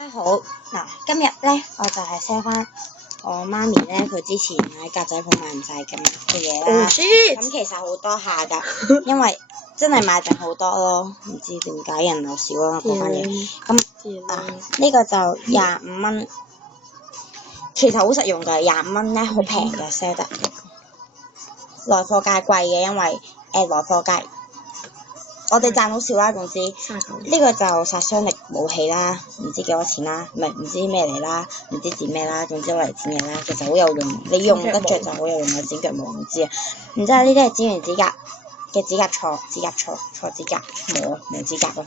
大家好，嗱，今日咧我就係 sell 翻我媽咪咧，佢之前喺格仔鋪買唔晒咁嘅嘢啦。咁其實好多下噶，因為真係買定好多咯，唔知點解人流少啊嗰間嘢。咁呢個就25蚊，其實好實用㗎，25蚊咧好平嘅 sell 得。來貨價貴嘅，因為來貨價。我哋賺好少啦，總之呢個就殺傷力武器啦，唔知幾多錢啦，唔知咩嚟啦，唔知剪咩啦，總之攞嚟剪嘢啦，其實好有用，你用得着就好有用啊，剪腳毛唔知啊，然之後呢啲係剪完指甲嘅指甲銼指甲磨指甲咯，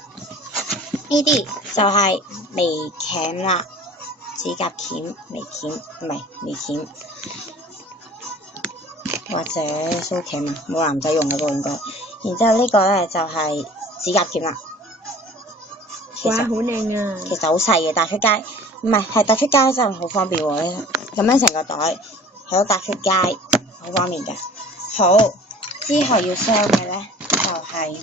呢啲就係微鉗啦，指甲鉗微鉗唔係微鉗。或者蘇鉗啊，冇男仔用嘅喎應該。然之後呢個咧就係指甲鉗啦。哇，好靚啊！其實好細嘅，帶出街唔係帶出街真係好方便喎。咁樣成個袋係都帶出街，好方便嘅。好，之後要 sell 嘅咧就係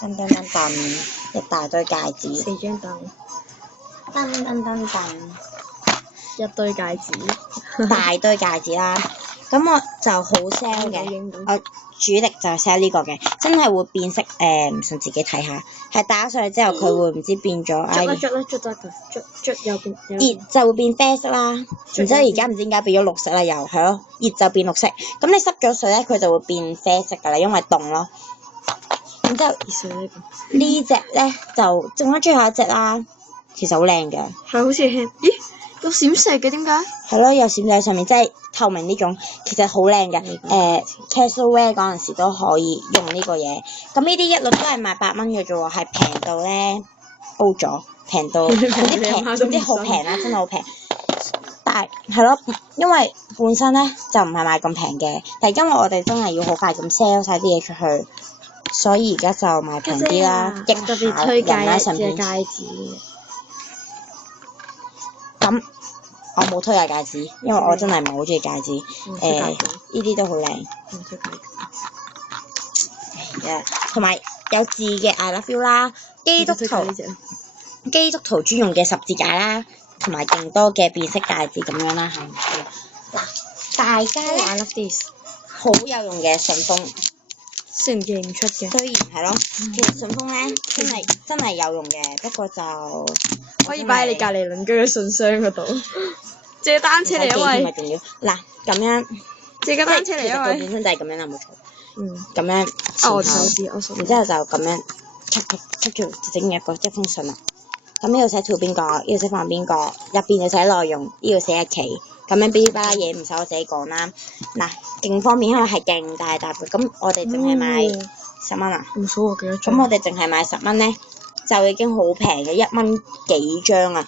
噔一大堆戒指。4張凳。噔。一堆戒指。大堆戒指啦。咁我就好 sell 嘅，我主力就係 sell 呢個嘅，真係會變色唔信自己睇下，係打上去之後佢會唔知變咗，捽又變，熱就會變啡色啦，然之後而家唔知點解變咗綠色啦，又係咯，熱就變綠色，咁你濕咗水咧佢就會變啡色㗎啦，因為凍咯。然之後呢隻咧就剩翻最後一隻啦，其實好靚嘅。係好似咦有閃石嘅點解？係咯，有閃喺上面，即係透明呢種，其實好靚嘅。casual wear 嗰陣時都可以用呢個嘢。咁呢啲一律都係賣8蚊嘅啫喎，係平到咧煲咗，平到總之好平啦，真係好平。但係咯，因為本身咧就唔係賣咁平嘅，但係因為我哋真係要好快咁 sell 晒啲嘢出去，所以而家就賣平啲啦，益特別推介人上邊戒指。咁我冇推介戒指，因為我真係唔係好中意戒指。呢啲都好靚。同埋有字嘅 I love you 啦，基督徒專用嘅十字架啦，同埋勁多嘅變色戒指咁樣啦，係。嗱，大家咧 I love this 好有用嘅順豐，雖然認唔出嘅。雖然係咯，其實順豐咧真係有用嘅，不過就可以擺喺你隔離鄰居嘅信箱嗰度。借單車嚟啊喂！嗱咁樣，借架單車嚟啊喂！佢本身就係咁樣啦，冇錯。咁樣我手指，我手指。然之後就咁樣出住整一封信啦。咁呢度寫 to 邊個，呢度寫放邊個，入邊就寫內容，呢度寫日期，咁樣嗶哩吧啦嘢唔使我自己講啦。嗱，勁方便，因為係勁大沓嘅。咁我哋淨係買10蚊啊。冇數我幾多張。咁我哋淨係買10蚊咧，就已經好平嘅，1蚊幾張啊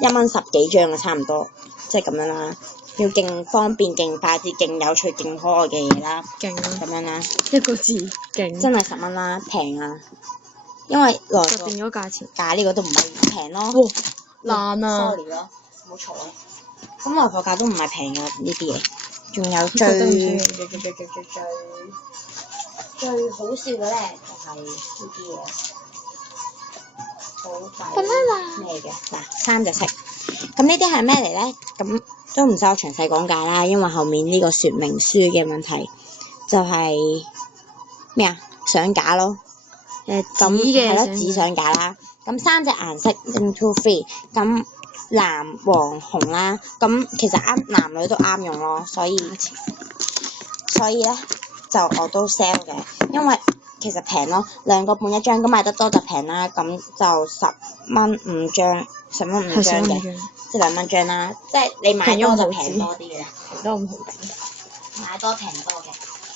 ，1蚊10幾張啊，差唔多，即係咁樣啦。要勁方便、勁快捷、勁有趣、勁可愛嘅嘢啦。勁啊！咁樣啦。一個字勁。真係10蚊啦，平啊！因為來就變咗價錢，但係呢個都唔係平咯。爛啊 ！sorry 咯，冇錯啊。咁來貨價都唔係平㗎呢啲嘢，仲有最好笑嘅咧就係呢啲嘢，好貴咩嘅嗱，3隻色。咁呢啲係咩嚟咧？咁都唔使我詳細講解啦，因為後面呢個說明書嘅問題就係咩啊？相架咯。咁係咯，紙相架啦。咁3隻顏色 1 2 3，咁藍、黃、紅啦。咁其實男女都啱用咯，所以咧就我都 sell 嘅，因為其實平咯，2個半一張，咁買得多就平啦。咁就10蚊5張，10蚊5張嘅，即係2蚊張啦。即係你買多就平多啲嘅，平多咁好平，買多平多嘅。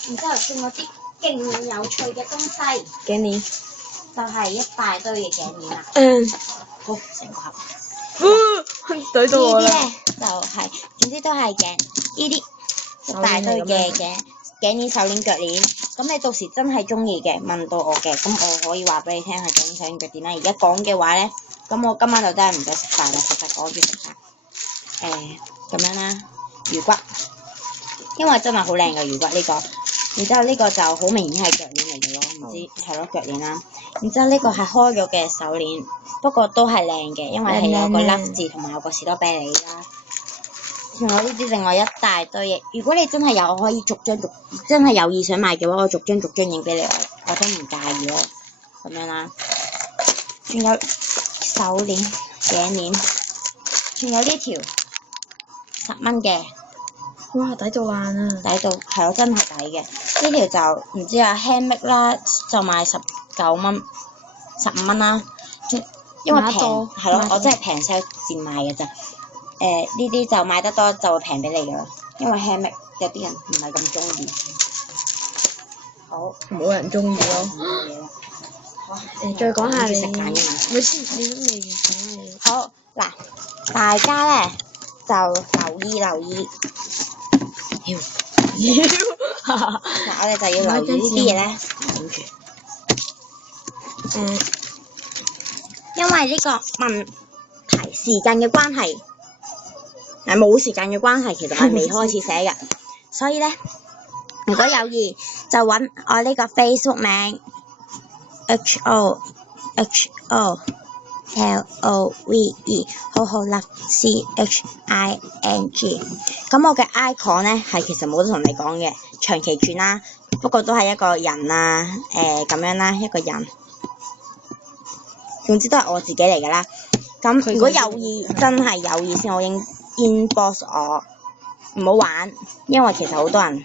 然之後仲有啲勁有趣嘅東西，頸鏈就係一大堆嘅頸鏈啦。好，成個盒。對到我啦。呢啲咧就係，總之都係嘅。呢啲一大堆嘅頸鏈、手鏈、腳鏈。咁你到時真係中意嘅，問到我嘅，咁我可以話俾你聽係頸鏈、手鏈、腳鏈啦。而家講嘅話咧，咁我今晚就真係唔使食飯啦，實趕住食飯。咁樣啦，魚骨，因為真係好靚嘅魚骨呢個。然之後呢個就好明顯係腳鏈嚟嘅咯，唔知係咯腳鏈啦。然之後呢個係開咗嘅手鏈，不過都係靚嘅，因為係有個靚 love 字同埋有個士多啤梨啦。仲有呢啲另外一大堆嘢，如果你真係有，我可以真係有意想買嘅話，我逐張影俾你，我都唔介意咯。咁樣啦，仲有手鏈、頸鏈，仲有呢條10蚊嘅。哇！抵到爛啊！抵到係咯，真係抵嘅。呢條就唔知啊 handmade 啦，就賣19蚊、15蚊啦。因為平係咯，我真係平 sale 賤賣嘅咋。呢啲就買得多就會平俾你噶啦，因為 handmade 有啲人唔係咁中意。好，冇人中意咯。再講下你食飯嘅嘛。咪先，你都未講你。好嗱，大家咧就留意。嗱，我哋就要留意呢啲嘢咧，諗住。因為呢個問題時間嘅關係，冇時間嘅關係，其實係未開始寫嘅，所以咧，如果有意就揾我呢個 Facebook 名 HOHOLOVE 好好 love CHING。咁我嘅 icon 咧係其實冇得同你講嘅，長期轉啦，不過都係一個人啊，咁樣啦，一個人。總之都係我自己嚟㗎啦。咁如果有意，真係有意先，我應 inbox 我，唔好玩，因為其實好多人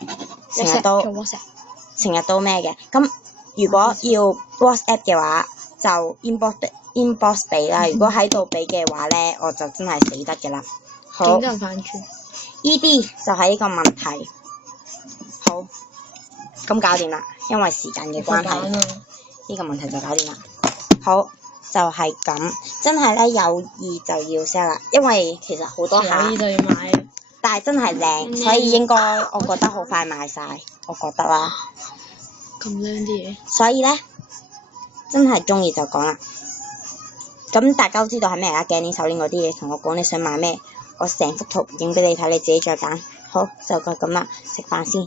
成日都咩嘅。咁如果要 WhatsApp 嘅話，就 inbox 俾啦。如果喺度俾嘅話咧，我就真係死得㗎啦。好，點反轉？呢啲就係呢個問題。好，咁搞掂啦，因為時間嘅關係，呢個問題就搞掂啦。好。就係咁，真係咧有意就要 sell 啦，因為其實好多下，有意就要買，但係真係靚，所以應該我覺得好快賣晒，我覺得啦。咁靚啲嘢。所以咧，真係中意就講啦。咁大家都知道係咩啊？頸鏈、手鏈嗰啲嘢，同我講你想買咩，我成幅圖影俾你睇，你自己再揀。好，就咁啦，食飯先。